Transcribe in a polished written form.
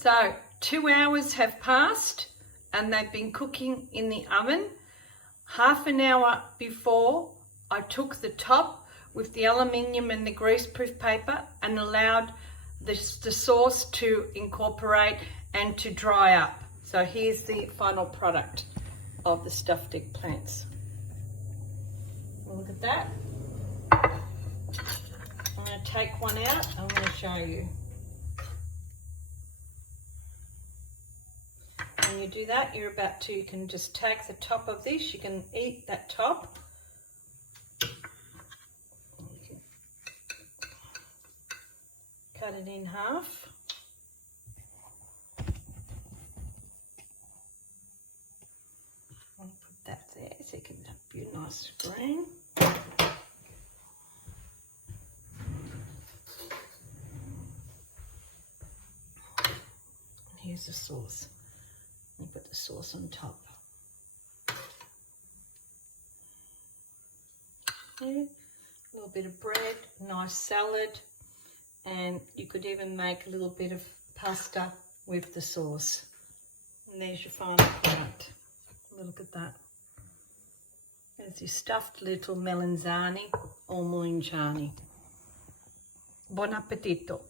So 2 hours have passed and they've been cooking in the oven. Half an hour before, I took the top with the aluminium and the greaseproof paper and allowed the sauce to incorporate and to dry up. So here's the final product of the stuffed eggplants. Look at that. I'm going to take one out. I'm going to show you. When you do that, you can just take the top of this. You can eat that top. Cut it in half. I'll put that there so it can be a nice green. Here's the sauce. You put the sauce on top. Yeah, a little bit of bread, nice salad, and you could even make a little bit of pasta with the sauce. And there's your final product. Look at that. There's your stuffed little melanzane or melanzane. Buon appetito.